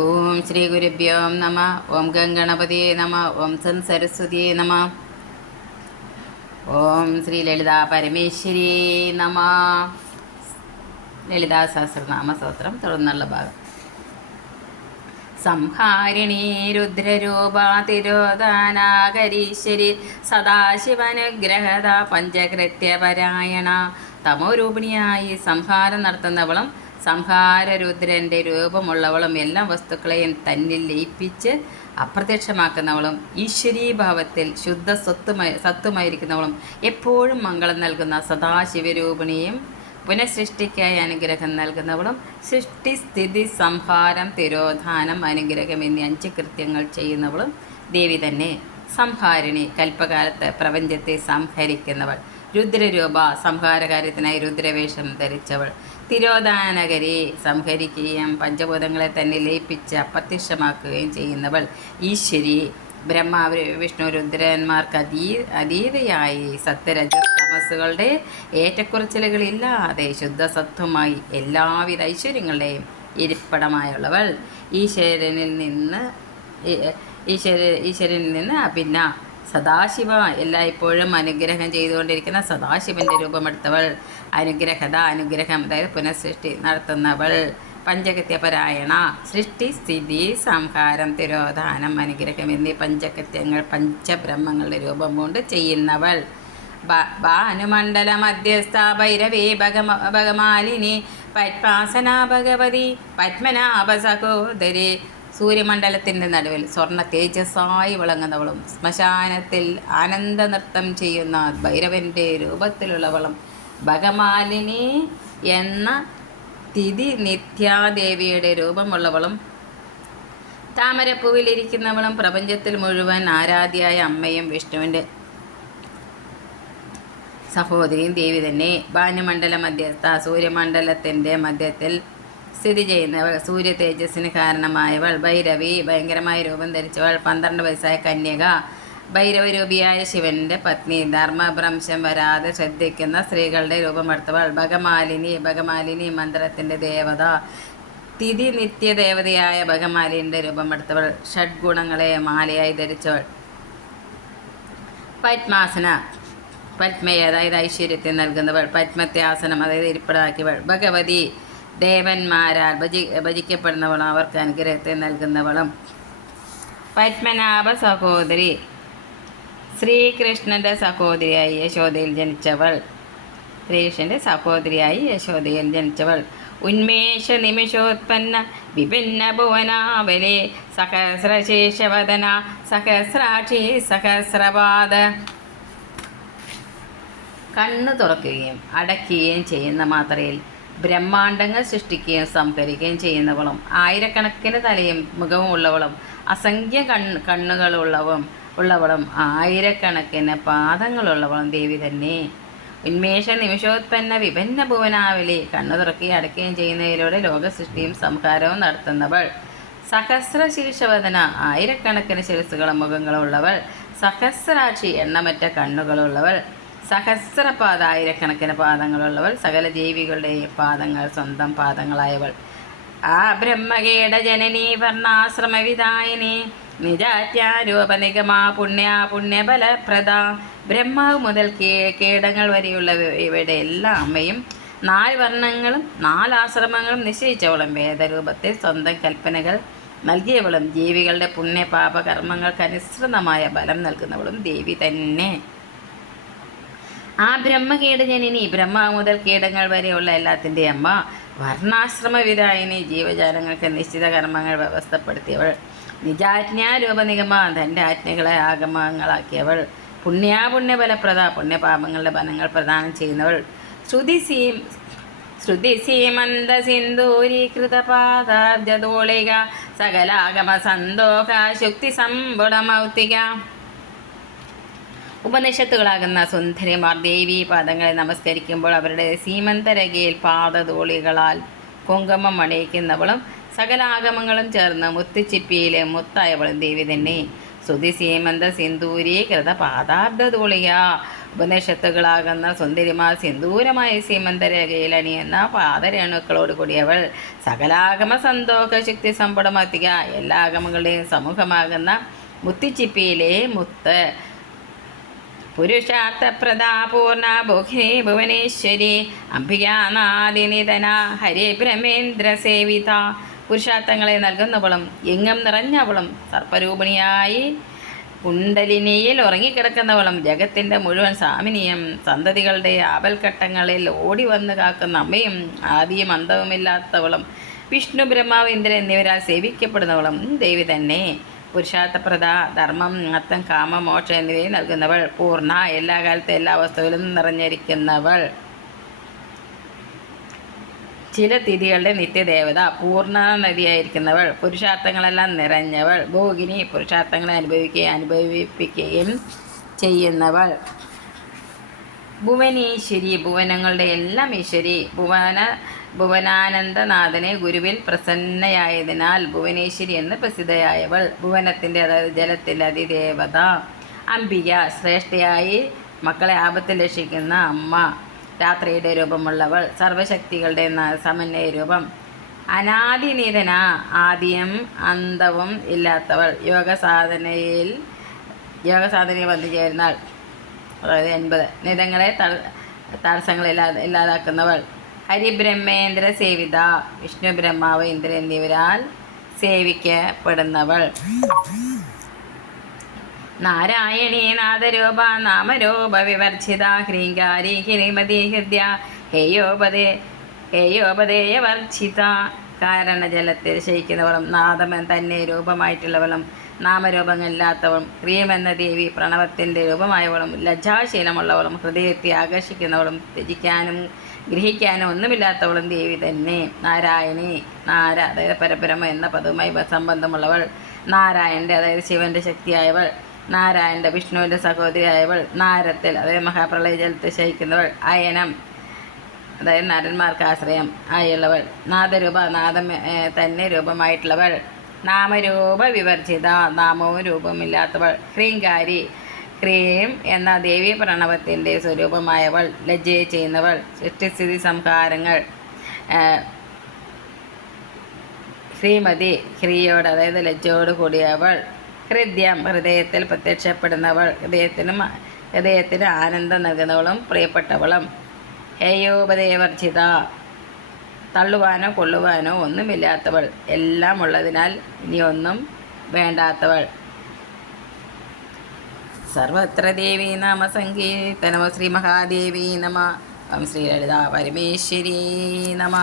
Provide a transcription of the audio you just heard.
ഓം ശ്രീ ഗുരുഭ്യോ നമ. ഓം ഗംഗണപതിയെ നമ. ഓം സൻ സരസ്വതിയെ നമ. ഓം ശ്രീ ലളിതാ പരമേശ്വരി നമ. ലളിതാ സഹസ്രനാമ സ്തോത്രം തുടർന്നുള്ള ഭാഗം. സംഹാരിണി രുദ്രരൂപാ തിരോധാനാകരീശ്വരി സദാശിവനുഗ്രഹത പഞ്ചകൃത്യപരായണ. തമോരൂപിണിയായി സംഹാരം നടത്തുന്നവളും സംഹാരരുദ്രൻ്റെ രൂപമുള്ളവളും എല്ലാ വസ്തുക്കളെയും തന്നിൽ ലയിപ്പിച്ച് അപ്രത്യക്ഷമാക്കുന്നവളും ഈശ്വരീഭാവത്തിൽ ശുദ്ധ സത്വമായിരിക്കുന്നവളും എപ്പോഴും മംഗളം നൽകുന്ന സദാശിവരൂപിണിയും പുനഃസൃഷ്ടിക്കായി അനുഗ്രഹം നൽകുന്നവളും സൃഷ്ടി സ്ഥിതി സംഹാരം തിരോധാനം അനുഗ്രഹം എന്നീ 5 കൃത്യങ്ങൾ ചെയ്യുന്നവളും ദേവി തന്നെ. സംഹാരിണി കൽപ്പകാലത്ത് പ്രപഞ്ചത്തെ സംഹരിക്കുന്നവൾ. രുദ്രരൂപ സംഹാരകാര്യത്തിനായി രുദ്രവേഷം ധരിച്ചവൾ. തിരോധാനകരി സംഹരിക്കുകയും പഞ്ചഭൂതങ്ങളെ തന്നെ ലയിപ്പിച്ച് അപ്രത്യക്ഷമാക്കുകയും ചെയ്യുന്നവൾ. ഈശ്വരി ബ്രഹ്മാവ് വിഷ്ണു രുദ്രന്മാർക്ക് അതീതയായി സത്യരജസ് തമസ്സുകളുടെ ഏറ്റക്കുറച്ചിലുകളില്ലാതെ ശുദ്ധസത്വമായി എല്ലാവിധ ഐശ്വര്യങ്ങളുടെയും ഇരിപ്പിടമായുള്ളവൾ. ഈശ്വരനിൽ നിന്ന് അഭിന്ന സദാശിവ എല്ലായ്പ്പോഴും അനുഗ്രഹം ചെയ്തുകൊണ്ടിരിക്കുന്ന സദാശിവൻ്റെ രൂപമെടുത്തവൾ. അനുഗ്രഹം അതായത് പുനഃസൃഷ്ടി നടത്തുന്നവൾ. പഞ്ചകൃത്യപരായണ സൃഷ്ടി സ്ഥിതി സംഹാരം തിരോധാനം അനുഗ്രഹം എന്നീ 5 കൃത്യങ്ങൾ പഞ്ചബ്രഹ്മങ്ങളുടെ രൂപം കൊണ്ട് ചെയ്യുന്നവൾ. ഭാനുമണ്ഡല മധ്യസ്ഥ ഭൈരവി ഭഗമാലിനി പത്മാസന ഭഗവതി പത്മനാഭ സഹോദരി. സൂര്യമണ്ഡലത്തിൻ്റെ നടുവിൽ സ്വർണ്ണ തേജസ്സായി വിളങ്ങുന്നവളും ശ്മശാനത്തിൽ ആനന്ദ നൃത്തം ചെയ്യുന്ന ഭൈരവൻ്റെ രൂപത്തിലുള്ളവളും ഭഗമാലിനി എന്ന തിഥി നിത്യാദേവിയുടെ രൂപമുള്ളവളും താമരപ്പൂവിലിരിക്കുന്നവളും പ്രപഞ്ചത്തിൽ മുഴുവൻ ആരാധ്യയായ അമ്മയും വിഷ്ണുവിൻ്റെ സഹോദരിയും ദേവി തന്നെ. ഭാനുമണ്ഡല മധ്യസ്ഥ സൂര്യമണ്ഡലത്തിൻ്റെ മധ്യത്തിൽ സ്ഥിതി ചെയ്യുന്നവൾ. സൂര്യ തേജസ്സിന് കാരണമായവൾ. ഭൈരവി ഭയങ്കരമായ രൂപം ധരിച്ചവൾ. 12 വയസ്സായ കന്യക. ഭൈരവരൂപിയായ ശിവന്റെ പത്നി. ധർമ്മഭ്രംശം വരാതെ ശ്രദ്ധിക്കുന്ന സ്ത്രീകളുടെ രൂപമെടുത്തവൾ. ഭഗമാലിനി മന്ത്രത്തിൻ്റെ ദേവത. തിഥി നിത്യദേവതയായ ഭഗമാലിൻ്റെ രൂപമെടുത്തവൾ. ഷഡ്ഗുണങ്ങളെ മാലയായി ധരിച്ചവൾ. പത്മാസന പത്മയെ അതായത് ഐശ്വര്യത്തെ നൽകുന്നവൾ. പത്മത്തെ ആസനം അതായത് ഇരിപ്പിടാക്കിയവൾ. ഭഗവതി ദേവന്മാരാൽ ഭജിക്കപ്പെടുന്നവളും അവർക്ക് അനുഗ്രഹത്തെ നൽകുന്നവളും. പത്മനാഭ സഹോദരി ശ്രീകൃഷ്ണൻ്റെ സഹോദരിയായി യശോദയിൽ ജനിച്ചവൾ. ഉന്മേഷ നിമിഷോത്പന്ന വിഭിന്ന ഭുവനാവലി സഹസ്രശേഷവദന സഹസ്രാക്ഷി സഹസ്രപാദ. കണ്ണു തുറക്കുകയും അടയ്ക്കുകയും ചെയ്യുന്ന മാത്രയിൽ ബ്രഹ്മാണ്ടങ്ങൾ സൃഷ്ടിക്കുകയും സംഹരിക്കുകയും ചെയ്യുന്നവളും ആയിരക്കണക്കിന് തലയും മുഖവും ഉള്ളവളും അസംഖ്യ കണ്ണുകളുള്ളവളും ആയിരക്കണക്കിന് പാദങ്ങളുള്ളവളും ദേവി തന്നെ. ഉന്മേഷ നിമിഷോത്പന്ന വിഭിന്ന ഭുവനാവലി കണ്ണു തുറക്കുകയും അടയ്ക്കുകയും ചെയ്യുന്നതിലൂടെ ലോകസൃഷ്ടിയും സംഹാരവും നടത്തുന്നവൾ. സഹസ്രശീർഷവദന ആയിരക്കണക്കിന് ശിരസ്സുകളും മുഖങ്ങളും ഉള്ളവൾ. സഹസ്രാക്ഷി എണ്ണമറ്റ കണ്ണുകളുള്ളവൾ. സഹസ്രപാദ ആയിരക്കണക്കിന് പാദങ്ങളുള്ളവൾ. സകല ജീവികളുടെയും പാദങ്ങൾ സ്വന്തം പാദങ്ങളായവൾ. ആ ബ്രഹ്മകേട ജനനി വർണ്ണാശ്രമവിദായിനി നിജാത്യാരൂപനിഗമാ പുണ്യബലപ്രദ. ബ്രഹ്മാവ് മുതൽ കീടങ്ങൾ വരെയുള്ള ഇവയുടെ എല്ലാ അമ്മയും 4 വർണ്ണങ്ങളും 4 ആശ്രമങ്ങളും നിശ്ചയിച്ചവളും വേദരൂപത്തിൽ സ്വന്തം കൽപ്പനകൾ നൽകിയവളും ജീവികളുടെ പുണ്യപാപ കർമ്മങ്ങൾക്ക് അനുസൃതമായ ബലം നൽകുന്നവളും ദേവി തന്നെ. ആ ബ്രഹ്മകീടജനനി ബ്രഹ്മാവ് മുതൽ കീടങ്ങൾ വരെയുള്ള എല്ലാത്തിൻ്റെ അമ്മ. വർണ്ണാശ്രമവിദായിനി ജീവജാലങ്ങൾക്ക് നിശ്ചിത കർമ്മങ്ങൾ വ്യവസ്ഥപ്പെടുത്തിയവൾ. നിജാജ്ഞാരൂപനിഗമ തൻ്റെ ആജ്ഞകളെ ആഗമങ്ങളാക്കിയവൾ. പുണ്യബലപ്രദ പുണ്യപാപങ്ങളുടെ ഫലങ്ങൾ പ്രദാനം ചെയ്യുന്നവൾ. ശ്രുതി സീമന്ത സിന്ദൂരീകൃതപാദാബ്ജതോളിക സകലാഗമ സന്തോഷ ശുക്തി സമ്പുടമൗത്തിക. ഉപനിഷത്തുകളാകുന്ന സുന്ദരിമാർ ദേവീ പാദങ്ങളെ നമസ്കരിക്കുമ്പോൾ അവരുടെ സീമന്തരകയിൽ പാദതോളികളാൽ കുങ്കുമം അണിയിക്കുന്നവളും സകലാഗമങ്ങളും ചേർന്ന് മുത്തുച്ചിപ്പിയിലെ മുത്തായവളും ദേവി തന്നെ. ശ്രുതി സീമന്ത സിന്ദൂരീകൃത പാദാബ്ദതോളിക ഉപനിഷത്തുകളാകുന്ന സുന്ദരിമാർ സിന്ദൂരമായ സീമന്തരേഖയിൽ അണിയുന്ന പാദരേണുക്കളോട് കൂടിയവൾ. സകലാഗമ സന്തോഷ ശക്തി സമ്പടമത്തിക എല്ലാ ആഗമങ്ങളുടെയും സമൂഹമാകുന്ന മുത്തിച്ചിപ്പിയിലെ മുത്ത്. പുരുഷാർത്ഥപ്രദാ പൂർണ്ണ ബോഹിനി ഭുവനേശ്വരി അംബികാനാദിനിതന ഹരേ ബ്രഹ്മേന്ദ്ര സേവിത. പുരുഷാർത്ഥങ്ങളെ നൽകുന്നവളും എങ്ങും നിറഞ്ഞവളും സർപ്പരൂപിണിയായി കുണ്ടലിനിയിൽ ഉറങ്ങിക്കിടക്കുന്നവളും ജഗത്തിൻ്റെ മുഴുവൻ സാമിനിയും സന്തതികളുടെ ആപൽഘട്ടങ്ങളിൽ ഓടി വന്ന് കാക്കുന്ന അമ്മയും ആദിയും അന്തവുമില്ലാത്തവളും വിഷ്ണു ബ്രഹ്മാവ് ഇന്ദ്രൻ എന്നിവരാൽ സേവിക്കപ്പെടുന്നവളും ദേവി തന്നെ. പുരുഷാർത്ഥപ്രദ ധർമ്മം അർത്ഥം കാമം മോക്ഷം എന്നിവയെ നൽകുന്നവൾ. പൂർണ്ണ എല്ലാ കാലത്തും എല്ലാ വസ്തുവിലും നിറഞ്ഞിരിക്കുന്നവൾ. ചില തിഥികളുടെ നിത്യദേവത. പൂർണ്ണ നദിയായിരിക്കുന്നവൾ. പുരുഷാർത്ഥങ്ങളെല്ലാം നിറഞ്ഞവൾ. ഭോഗിനി പുരുഷാർത്ഥങ്ങളെ അനുഭവിപ്പിക്കുകയും ചെയ്യുന്നവൾ. ഭുവനേശ്വരി ഭുവനങ്ങളുടെ എല്ലാം ഈശ്വരി. ഭുവനാനന്ദനാഥനെ ഗുരുവിൽ പ്രസന്നയായതിനാൽ ഭുവനേശ്വരി എന്ന് പ്രസിദ്ധയായവൾ. ഭുവനത്തിൻ്റെ അതായത് ജലത്തിൻ്റെ അതിദേവത. അംബിക ശ്രേഷ്ഠയായി മക്കളെ ആപത്തിൽ രക്ഷിക്കുന്ന അമ്മ. രാത്രിയുടെ രൂപമുള്ളവൾ. സർവശക്തികളുടെ സമന്വയ രൂപം. അനാദിനിധന ആദിയും അന്തവും ഇല്ലാത്തവൾ. യോഗസാധനയിൽ വന്നു ചേരുന്നാൾ. അതായത് 80 നിധങ്ങളെ ഇല്ലാതാക്കുന്നവൾ. ഹരിബ്രഹ്മേന്ദ്ര സേവിത വിഷ്ണു ബ്രഹ്മാവ് ഇന്ദ്രൻ എന്നിവരാൽ സേവിക്കപ്പെടുന്നവൾ. നാരായണീ നാദരൂപ നാമരൂപ വിവർജിത ഹ്രീങ്കാരി ഹിരിമതി ഹൃദ്യ ഹേയോപദേയവർജിത. കാരണജലത്തിൽ ശയിക്കുന്നവളും നാദമൻ തന്നെ രൂപമായിട്ടുള്ളവളും നാമരൂപങ്ങളില്ലാത്തവളും ക്രീം എന്ന ദേവി പ്രണവത്തിൻ്റെ രൂപമായവളും ലജ്ജാശീലമുള്ളവളും ഹൃദയത്തെ ആകർഷിക്കുന്നവളും ത്യജിക്കാനും ഗ്രഹിക്കാനും ഒന്നുമില്ലാത്തവളും ദേവി തന്നെ. നാരായണി അതായത് പരബ്രഹ്മ എന്ന പദവുമായി സംബന്ധമുള്ളവൾ. നാരായണൻ്റെ അതായത് ശിവൻ്റെ ശക്തിയായവൾ. നാരായണൻ്റെ വിഷ്ണുവിൻ്റെ സഹോദരിയായവൾ. നാരത്തിൽ അതായത് മഹാപ്രളയ ജലത്തിൽ ശയിക്കുന്നവൾ. അയനം അതായത് നരന്മാർക്ക് ആശ്രയം ആയുള്ളവൾ. നാദരൂപ നാദം തന്നെ രൂപമായിട്ടുള്ളവൾ. നാമരൂപ വിവർജിത നാമവും രൂപമില്ലാത്തവൾ. ഹ്രീങ്കാരി ക്രീം എന്ന ദേവീ പ്രണവത്തിൻ്റെ സ്വരൂപമായവൾ. ലജ്ജയെ ചെയ്യുന്നവൾ. സൃഷ്ടിസ്ഥിതി സംഹാരങ്ങൾ. ശ്രീമതി ഹ്രീയോട് അതായത് ലജ്ജയോട് കൂടിയവൾ. ഹൃദ്യം ഹൃദയത്തിൽ പ്രത്യക്ഷപ്പെടുന്നവൾ. ഹൃദയത്തിന് ആനന്ദം നൽകുന്നവളും പ്രിയപ്പെട്ടവളും. ഹേയോപദേവർജിത തള്ളുവാനോ കൊള്ളുവാനോ ഒന്നുമില്ലാത്തവൾ. എല്ലാം ഉള്ളതിനാൽ ഇനി ഒന്നും വേണ്ടാത്തവൾ. സർവത്ര ദേവീ നാമ സങ്കീർത്തനമോ ശ്രീ മഹാദേവീ നമ. ശ്രീ ലളിതാ പരമേശ്വരീ നമ.